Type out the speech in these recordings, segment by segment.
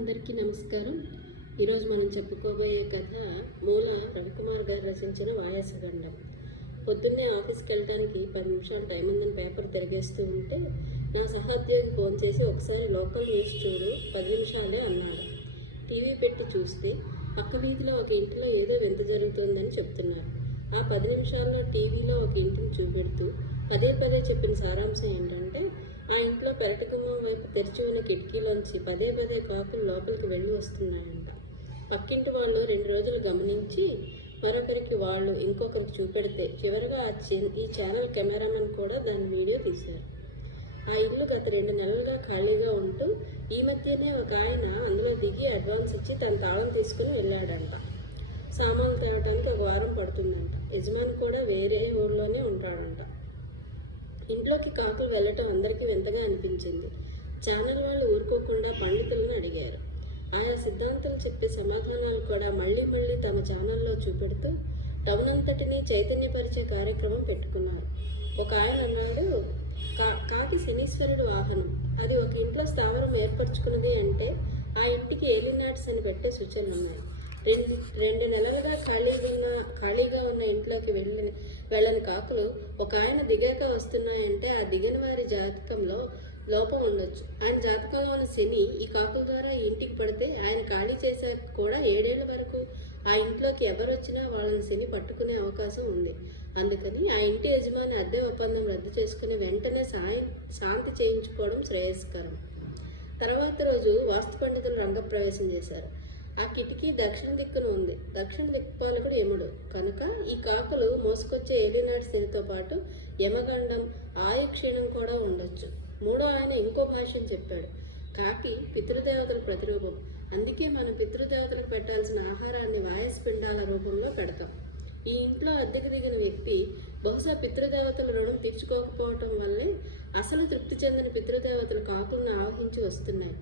అందరికీ నమస్కారం. ఈరోజు మనం చెప్పుకోబోయే కథ మూల రవికుమార్ గారు రచించిన వాయసగండం పొద్దున్నే ఆఫీస్కి వెళ్ళడానికి పది నిమిషాలు టైం ఉందని పేపర్ తిరిగేస్తూ ఉంటే నా సహోద్యోగి ఫోన్ చేసి ఒకసారి లోకల్ న్యూస్ చూడు పది నిమిషాలే అన్నాడు. టీవీ పెట్టి చూస్తే పక్క వీధిలో ఒక ఇంటిలో ఏదో వింత జరుగుతోందని చెప్తున్నారు. ఆ పది నిమిషాల్లో టీవీలో ఒక ఇంటిని చూపెడుతూ పదే పదే చెప్పిన సారాంశం ఏంటంటే ఆ ఇంట్లో పెరటిగుమ్మం వైపు తెరిచి ఉన్న కిటికీలోంచి పదే పదే కాకులు లోపలికి వెళ్ళి వస్తున్నాయంట. పక్కింటి వాళ్ళు రెండు రోజులు గమనించి మరొకరికి వాళ్ళు ఇంకొకరికి చూపెడితే చివరిగా ఆ చి- ఈ ఛానల్ కెమెరామెన్ కూడా దాని వీడియో తీశారు. ఆ ఇల్లు గత రెండు నెలలుగా ఖాళీగా ఉంటూ ఈ మధ్యనే ఒక ఆయన అందులో దిగి అడ్వాన్స్ ఇచ్చి తన తాళం తీసుకుని వెళ్ళాడంట. సామాన్లు తేవటానికి ఒక వారం పడుతుందంట. యజమాని కూడా వేరే ఊళ్ళోనే ఉంటాడంట. ఇంట్లోకి కాకులు వెళ్ళటం అందరికీ వింతగా అనిపించింది. ఛానల్ వాళ్ళు ఊరుకోకుండా పండితులను అడిగారు. ఆయా సిద్ధాంతాలు చెప్పే సమాధానాలు కూడా మళ్ళీ మళ్ళీ తమ ఛానల్లో చూపెడుతూ టౌన్ అంతటిని చైతన్యపరిచే కార్యక్రమం పెట్టుకున్నారు. ఒక ఆయన అన్నాడు కా కాకి శనీశ్వరుడు వాహనం. అది ఒక ఇంట్లో స్థావరం ఏర్పరచుకున్నది అంటే ఆ ఇంటికి ఏలినాట్స్ అని పెట్టే సూచనలు ఉన్నాయి రెండు రెండు నెలలుగా ఖాళీగా ఉన్న ఖాళీగా ఉన్న ఇంట్లోకి వెళ్ళిన వెళ్ళని కాకులు ఒక ఆయన దిగాక వస్తున్నాయంటే ఆ దిగని వారి జాతకంలో లోపం ఉండొచ్చు. ఆయన జాతకంలో ఉన్న శని ఈ కాకుల ద్వారా ఇంటికి పడితే ఆయన ఖాళీ చేశాక కూడా ఏడేళ్ళ వరకు ఆ ఇంట్లోకి ఎవరు వచ్చినా వాళ్ళని శని పట్టుకునే అవకాశం ఉంది. అందుకని ఆ ఇంటి యజమాని అద్దె ఒప్పందం రద్దు చేసుకుని వెంటనే సాయం శాంతి చేయించుకోవడం శ్రేయస్కరం. తర్వాత రోజు వాస్తు పండితులు రంగప్రవేశం చేశారు. ఆ కిటికీ దక్షిణ దిక్కున ఉంది. దక్షిణ దిక్పాలకుడు యముడు. కనుక ఈ కాకులు మోసుకొచ్చే ఏలినాటి శనితో పాటు యమగండం ఆయు క్షీణం కూడా ఉండొచ్చు. మూడో ఆయన ఇంకో భాష్యం చెప్పాడు. కాకి పితృదేవతల ప్రతిరూపం. అందుకే మనం పితృదేవతలకు పెట్టాల్సిన ఆహారాన్ని వాయస్పిండాల రూపంలో పెడతాం. ఈ ఇంట్లో అద్దెకు దిగిన వ్యక్తి బహుశా పితృదేవతల రుణం తీర్చుకోకపోవటం వల్లే అసలు తృప్తి చెందిన పితృదేవతలు కాకులను ఆవహించి వస్తున్నాయి.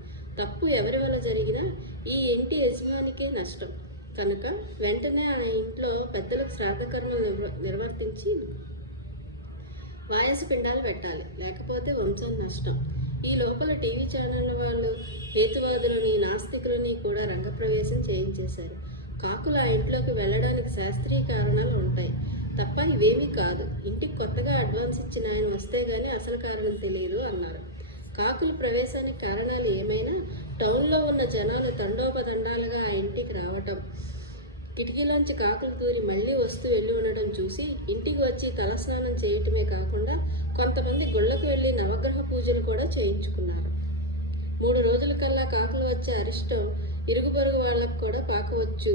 తప్పు ఎవరి వల్ల జరిగినా ఈ ఇంటి యజమానికే నష్టం. కనుక వెంటనే ఆ ఇంట్లో పెద్దలకు శ్రాద్ధకర్మలు నిర్వ నిర్వర్తించి వాయసు పిండాలు పెట్టాలి. లేకపోతే వంశం నష్టం. ఈ లోపల టీవీ ఛానళ్ళ వాళ్ళు హేతువాదులని నాస్తికులని కూడా రంగప్రవేశం చేయించేశారు. కాకులు ఆ ఇంట్లోకి వెళ్ళడానికి శాస్త్రీయ కారణాలు ఉంటాయి. తప్ప ఇవేమీ కాదు. ఇంటికి కొత్తగా అడ్వాన్స్ ఇచ్చిన ఆయన వస్తే గానీ అసలు కారణం తెలియదు అన్నారు. కాకుల ప్రవేశానికి కారణాలు ఏమైనా? టౌన్లో ఉన్న జనాలు తండోపదండాలుగా ఆ ఇంటికి రావటం. కిటికీలోంచి కాకులు దూరి మళ్ళీ వస్తూ వెళ్ళి ఉండడం చూసి ఇంటికి వచ్చి తలస్నానం చేయటమే కాకుండా కొంతమంది గుళ్ళకు వెళ్ళి నవగ్రహ పూజలు కూడా చేయించుకున్నారు. మూడు రోజుల కల్లా కాకులు వచ్చే అరిష్టం ఇరుగు పొరుగు వాళ్ళకు కూడా పాకవచ్చు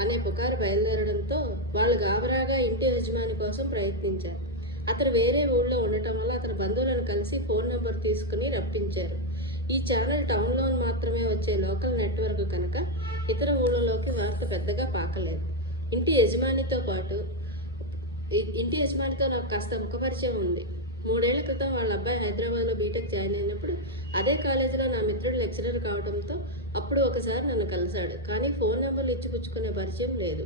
అనే పుకారు బయలుదేరడంతో వాళ్ళు గాబరాగా ఇంటి యజమాని కోసం ప్రయత్నించారు. అతను వేరే ఊళ్ళో ఉండటం వల్ల అతని బంధువులను కలిసి ఫోన్ నెంబర్ తీసుకుని రప్పించారు. ఈ ఛానల్ టౌన్లో మాత్రమే వచ్చే లోకల్ నెట్వర్క్ కనుక ఇతర ఊళ్ళలోకి వార్త పెద్దగా పాకలేదు. ఇంటి యజమానితో పాటు ఇంటి యజమానితో నాకు కాస్త ముఖపరిచయం ఉంది. మూడేళ్ళ క్రితం వాళ్ళ అబ్బాయి హైదరాబాద్లో బీటెక్ జాయిన్ అయినప్పుడు అదే కాలేజీలో నా మిత్రుడు లెక్చరర్ కావడంతో అప్పుడు ఒకసారి నన్ను కలిశాడు. కానీ ఫోన్ నెంబర్లు ఇచ్చి పుచ్చుకునే పరిచయం లేదు.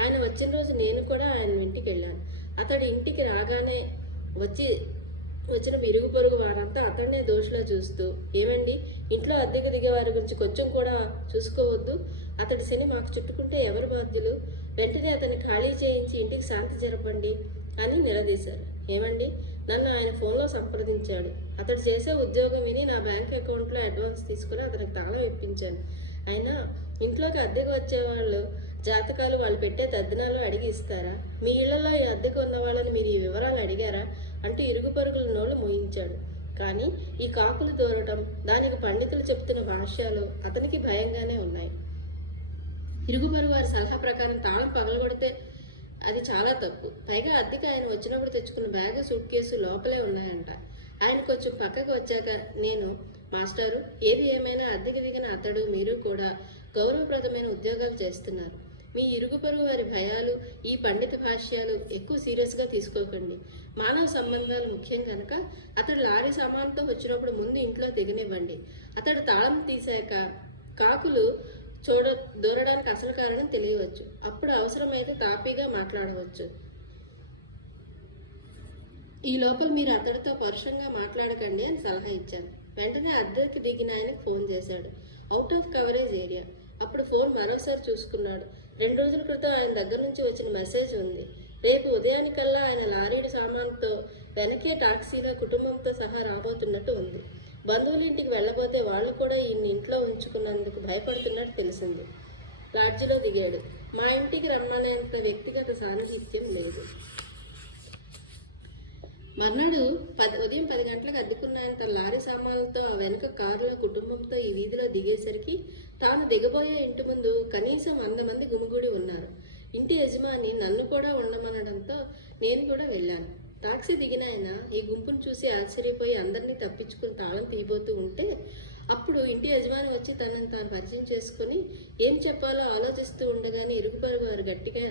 ఆయన వచ్చిన రోజు నేను కూడా ఆయన ఇంటికి వెళ్ళాను. అతడి ఇంటికి రాగానే వచ్చి వచ్చిన ఇరుగు పొరుగు వారంతా అతన్నే దోషిలో చూస్తూ ఏమండి ఇంట్లో అద్దెకు దిగే వారి గురించి కొంచెం కూడా చూసుకోవద్దు. అతడి శని మాకు చుట్టుకుంటే ఎవరు బాధ్యులు? వెంటనే అతన్ని ఖాళీ చేయించి ఇంటికి శాంతి జరపండి అని నిలదీశారు. ఏమండి నన్ను ఆయన ఫోన్లో సంప్రదించాడు. అతడు చేసే ఉద్యోగం విని నా బ్యాంక్ అకౌంట్లో అడ్వాన్స్ తీసుకుని అతనికి తాళం ఇప్పించాను. అయినా ఇంట్లోకి అద్దెకు వచ్చేవాళ్ళు జాతకాలు వాళ్ళు పెట్టే తద్దినాలు అడిగి ఇస్తారా? మీ ఇళ్ళలో ఈ అద్దెకు ఉన్న వాళ్ళని మీరు ఈ వివరాలు అడిగారా? అంటూ ఇరుగు పరుగుల నోళ్ళు మోయించాడు. కానీ ఈ కాకులు దూరటం దానికి పండితులు చెప్తున్న భాష్యాలు అతనికి భయంగానే ఉన్నాయి. ఇరుగు పొరుగు వారి సలహా ప్రకారం తాళం పగలగొడితే అది చాలా తప్పు. పైగా అద్దెకి ఆయన వచ్చినప్పుడు తెచ్చుకున్న బ్యాగ్ సూట్ కేసు లోపలే ఉన్నాయంట. ఆయన కొంచెం పక్కకు వచ్చాక నేను మాస్టారు ఏది ఏమైనా అద్దెకి దిగిన అతడు మీరు కూడా గౌరవప్రదమైన ఉద్యోగాలు చేస్తున్నారు. మీ ఇరుగు పొరుగు వారి భయాలు ఈ పండిత భాష్యాలు ఎక్కువ సీరియస్గా తీసుకోకండి. మానవ సంబంధాలు ముఖ్యం కనుక అతడు లారీ సామాన్తో వచ్చినప్పుడు ముందు ఇంట్లో దిగనివ్వండి అతడు తాళం తీశాక కాకులు చూడ దూరడానికి అసలు కారణం తెలియవచ్చు. అప్పుడు అవసరమైతే తాపీగా మాట్లాడవచ్చు. ఈ లోపల మీరు అతడితో పరుషంగా మాట్లాడకండి అని సలహా ఇచ్చాను. వెంటనే అద్దెకి దిగిన ఆయనకు ఫోన్ చేశాడు. Out of coverage area. అప్పుడు ఫోన్ మరోసారి చూసుకున్నాడు. రెండు రోజుల క్రితం ఆయన దగ్గర నుంచి వచ్చిన మెసేజ్ ఉంది. రేపు ఉదయానికల్లా ఆయన లారీడి సామాన్తో వెనకే టాక్సీలో కుటుంబంతో సహా రాబోతున్నట్టు ఉంది. బంధువుల ఇంటికి వెళ్ళబోతే వాళ్ళు కూడా ఈయన్ని ఇంట్లో ఉంచుకున్నందుకు భయపడుతున్నట్టు తెలిసింది. లాడ్జిలో దిగాడు. మా ఇంటికి రమ్మనేంత వ్యక్తిగత సాన్నిహిత్యం లేదు. మర్నాడు పది ఉదయం పది గంటలకు అద్దెకున్న ఆయన తన లారీ సామాన్లతో ఆ వెనుక కారులో కుటుంబంతో ఈ వీధిలో దిగేసరికి తాను దిగబోయే ఇంటి ముందు కనీసం వంద మంది గుమిగూడి ఉన్నారు. ఇంటి యజమాని నన్ను కూడా ఉండమనడంతో నేను కూడా వెళ్ళాను. టాక్సీ దిగిన ఆయన ఈ గుంపును చూసి ఆశ్చర్యపోయి అందరినీ తప్పించుకుని తాళం తీయబోతూ ఉంటే అప్పుడు ఇంటి యజమాని వచ్చి తనని తాను పరిచయం చేసుకుని ఏం చెప్పాలో ఆలోచిస్తూ ఉండగానే ఇరుగు పొరుగు వారు గట్టిగా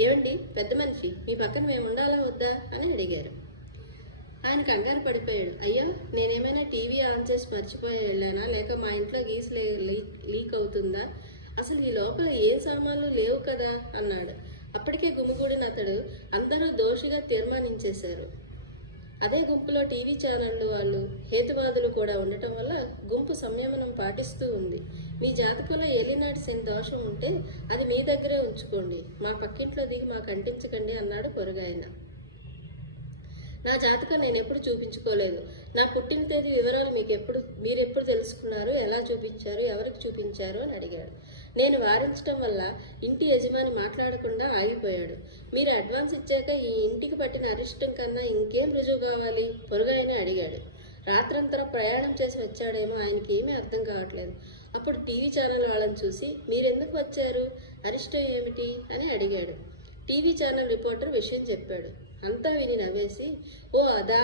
ఏమండి పెద్ద మనిషి మీ పక్కన మేము ఉండాలా వద్దా? అని అడిగారు. ఆయన కంగారు పడిపోయాడు. అయ్యో నేనేమైనా టీవీ ఆన్ చేసి మర్చిపోయి వెళ్ళానా? లేక మా ఇంట్లో గీస్ లీ- లీక్ అవుతుందా? అసలు ఈ లోపల ఏ సామాన్లు లేవు కదా? అన్నాడు. అప్పటికే గుమిగూడిన అతడు అందరూ దోషిగా తీర్మానించేశారు. అదే గుంపులో టీవీ ఛానళ్ళు వాళ్ళు హేతువాదులు కూడా ఉండటం వల్ల గుంపు సంయమనం పాటిస్తూ ఉంది. మీ జాతకంలో ఏలినాటి శని దోషం ఉంటే అది మీ దగ్గరే ఉంచుకోండి. మా పక్కింట్లో దిగి మాకు అంటించకండి అన్నాడు పొరుగాయన. నా జాతకం నేను ఎప్పుడు చూపించుకోలేదు. నా పుట్టిన తేదీ వివరాలు మీకు ఎప్పుడు మీరు ఎప్పుడు తెలుసుకున్నారు ఎలా చూపించారు ఎవరికి చూపించారు అని అడిగాడు. నేను వారించడం వల్ల ఇంటి యజమాని మాట్లాడకుండా ఆగిపోయాడు. మీరు అడ్వాన్స్ ఇచ్చాక ఈ ఇంటికి పట్టిన అరిష్టం కన్నా ఇంకేం రుజువు కావాలి? పొరుగాయన అడిగాడు. రాత్రంతా ప్రయాణం చేసి వచ్చాడేమో ఆయనకి ఏమీ అర్థం కావట్లేదు. అప్పుడు టీవీ ఛానల్ వాళ్ళని చూసి మీరెందుకు వచ్చారు? అరిష్టం ఏమిటి? అని అడిగాడు. టీవీ ఛానల్ రిపోర్టర్ విషయం చెప్పాడు. అంతా విని నవ్వేసి ఓ అదా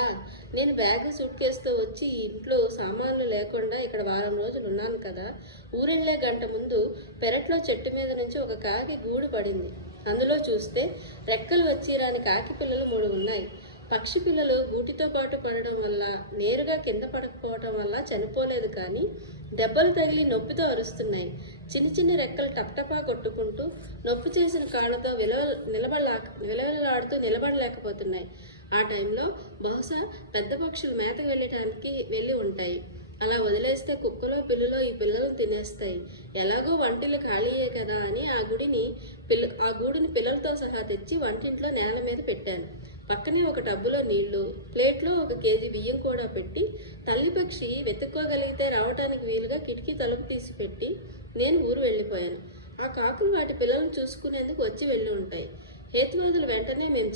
నేను బ్యాగ్ సూట్ కేసుతో వచ్చి ఇంట్లో సామాన్లు లేకుండా ఇక్కడ వారం రోజులు ఉన్నాను కదా. ఊరెళ్ళే గంట ముందు పెరట్లో చెట్టు మీద నుంచి ఒక కాకి గూడు పడింది. అందులో చూస్తే రెక్కలు వచ్చి రాని కాకి పిల్లలు మూడు ఉన్నాయి. పక్షి పిల్లలు గూటితో పాటు పడడం వల్ల నేరుగా కింద పడకపోవడం వల్ల చనిపోలేదు కానీ దెబ్బలు తగిలి నొప్పితో అరుస్తున్నాయి. చిన్న చిన్న రెక్కలు టప్టపా కొట్టుకుంటూ నొప్పి చేసిన కాళ్ళతో విలవ నిలబడలా విలవలాడుతూ నిలబడలేకపోతున్నాయి. ఆ టైంలో బహుశా పెద్ద పక్షులు మేతకు వెళ్ళటానికి వెళ్ళి ఉంటాయి. అలా వదిలేస్తే కుక్కలో పిల్లలో ఈ పిల్లలు తినేస్తాయి. ఎలాగో వంటిల్లు ఖాళీయే కదా అని ఆ గుడిని పిల్ల ఆ గూడిని పిల్లలతో సహా తెచ్చి వంటింట్లో నేల మీద పెట్టాను. పక్కనే ఒక టబ్బులో నీళ్ళు ప్లేట్లో ఒక కేజీ బియ్యం కూడా పెట్టి తల్లి పక్షి వెతుక్కోగలిగితే రావటానికి వీలుగా కిటికీ తలుపు తీసి పెట్టి నేను ఊరు వెళ్ళిపోయాను. ఆ కాకులు వాటి పిల్లలను చూసుకునేందుకు వచ్చి వెళ్ళి ఉంటాయి. హేతువాదులు వెంటనే మేము